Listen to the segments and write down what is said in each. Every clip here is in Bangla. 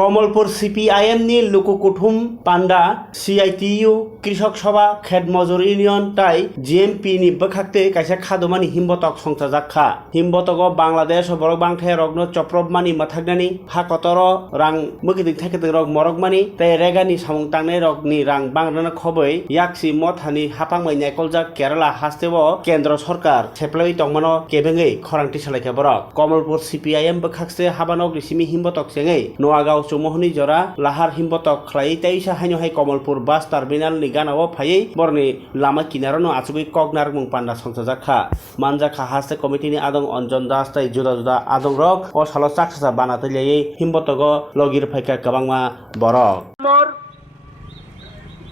কমলপুর সিপিআইএম নি লুকুকুঠুম পান্ডা সিআইটিইউ কৃষক সভা খেত মজুর ইউনিয়ন তাই জিএমপি নি বখাকতে কাইসা খাদমানি হিমবতক সংসাজাখা হিমবতক বাংলাদেশ বরক বাংথায় রগ্ন চপ্রবমানি মাথাগনানি হাকতর রাং মুকিদিক থেকে রগ মরগমানি তাই রেগানি সামং টাংনাই রগনি রাং বাংলানা খবৈ ইয়াকসি মথানি হাপাংমাই নাইকলজাক কেরালা হাস্তেব কেন্দ্র সরকার সেপ্লাই টংমানো কেবেঙ্গै খরাংটি সালাইখা বরক কমলপুর সিপিআইএম বখাকसे হাবানক রিসিমি হিমবতক सेङै নোয়াগাঁও চৌমোহনি জরা লাহার হিমবতক খ্লাই তাইসা হাইনহাই কমলপুর বাস টার্মিনাল नि गानाव फायै बरनि लामा किनारानो आचुगै कगनार मुं पान्डा संसाजाखा मानजाखा हास्ते कमिटिनि आदं अंजन दास ताई जुदा जुदा आदं रक ओ सालो चाकसा बानातैलायै हिमबतक লগির फाइका गोबांमा बरक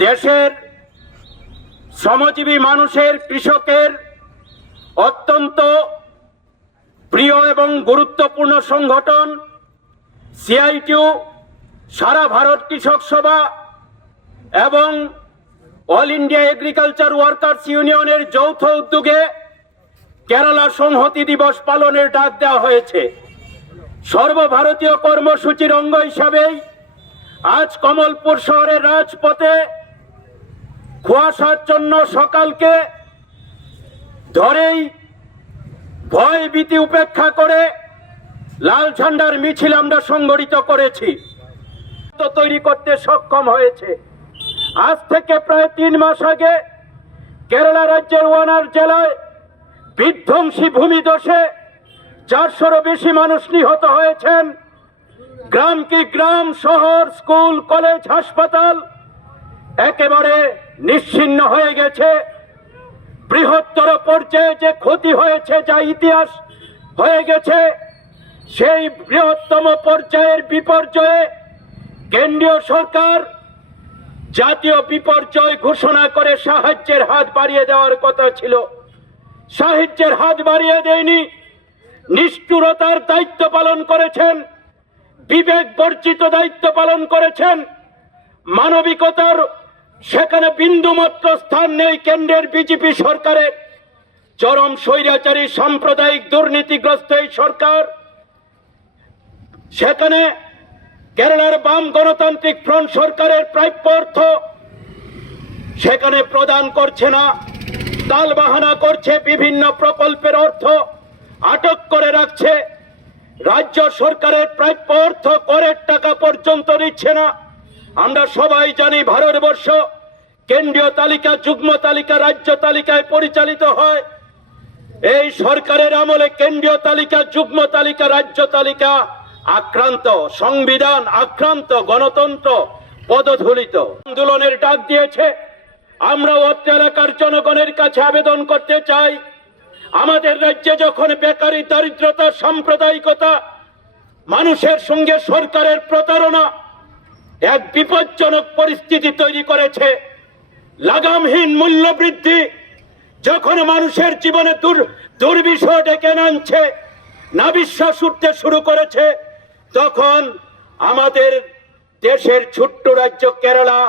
দেশের শ্রমজীবী মানুষের কৃষকের অত্যন্ত প্রিয় এবং গুরুত্বপূর্ণ সংগঠন সিআইটিইউ সারা ভারত কৃষক সভা এবং অল ইন্ডিয়া এগ্রিকালচার ওয়ার্কার্স ইউনিয়নের যৌথ উদ্যোগে কেরালা সংহতি দিবস পালনের ডাক দেওয়া হয়েছে। সর্বভারতীয় কর্মসূচির অঙ্গ হিসাবেই আজ কমলপুর শহরের রাজপথে কুয়াশাচ্ছন্ন সকালকে ধরেই ভয় ভীতি উপেক্ষা করে লাল ঝান্ডার মিছিল আমরা সংগঠিত করেছি, তৈরি করতে সক্ষম হয়েছে। আজ থেকে প্রায় 3 মাস আগে কেরালা রাজ্যের ওয়ানার জেলায় বিধ্বংসী ভূমিধসে 400-রও বেশি মানুষ নিহত হয়েছেন। গ্রাম কি গ্রাম, শহর, স্কুল, কলেজ, হাসপাতাল একেবারে নিশ্চিহ্ন হয়ে গেছে। বৃহত্তর পর্যায়ে যে ক্ষতি হয়েছে, যা ইতিহাস হয়ে গেছে, সেই বৃহত্তম পর্যায়ের বিপর্যয়ে কেন্দ্রীয় সরকার জাতীয় বিপর্যয় ঘোষণা করে সাহায্যের হাত বাড়িয়ে দেওয়ার কথা ছিল। সাহায্যের হাত বাড়িয়ে দেয়নি, নিষ্ঠুরতার দায়িত্ব পালন করেছেন, বিবেক বর্জিত দায়িত্ব পালন করেছেন। মানবিকতার সেখানে বিন্দুমাত্র স্থান নেই। কেন্দ্রের বিজেপি সরকারের চরম স্বৈরাচারী সাম্প্রদায়িক দুর্নীতিগ্রস্ত এই সরকার সেখানে কেরালার বাম গণতান্ত্রিক ফ্রন্ট সরকারের প্রাপ্য অর্থ সেখানে প্রদান করছে না, তালবাহানা করছে, বিভিন্ন প্রকল্পের অর্থ আটক করে রাখছে। রাজ্য সরকারের প্রাপ্য অর্থ করের টাকা পর্যন্ত দিচ্ছে না। আমরা সবাই জানি ভারতবর্ষ কেন্দ্রীয় তালিকা, যুগ্ম তালিকা, রাজ্য তালিকায় পরিচালিত হয়। এই সরকারের আমলে কেন্দ্রীয় তালিকা, যুগ্ম তালিকা, রাজ্য তালিকা আক্রান্ত, সংবিধান আক্রান্ত, গণতন্ত্র পদধূলিত। আন্দোলনের ডাক দিয়েছে। আমরা অত্র এলাকার জনগণের কাছে আবেদন করতে চাই, আমাদের রাজ্যে যখন বেকারি, দারিদ্রতা, সাম্প্রদায়িকতা, মানুষের সঙ্গে সরকারের প্রতারণা এক বিপজ্জনক পরিস্থিতি তৈরি করেছে, লাগামহীন মূল্য বৃদ্ধি যখন মানুষের জীবনে দুর্বিষহ ডেকে আনছে, নাবিশ্বাস উঠতে শুরু করেছে, তখন আমাদের দেশের ছোট্ট রাজ্য কেরালা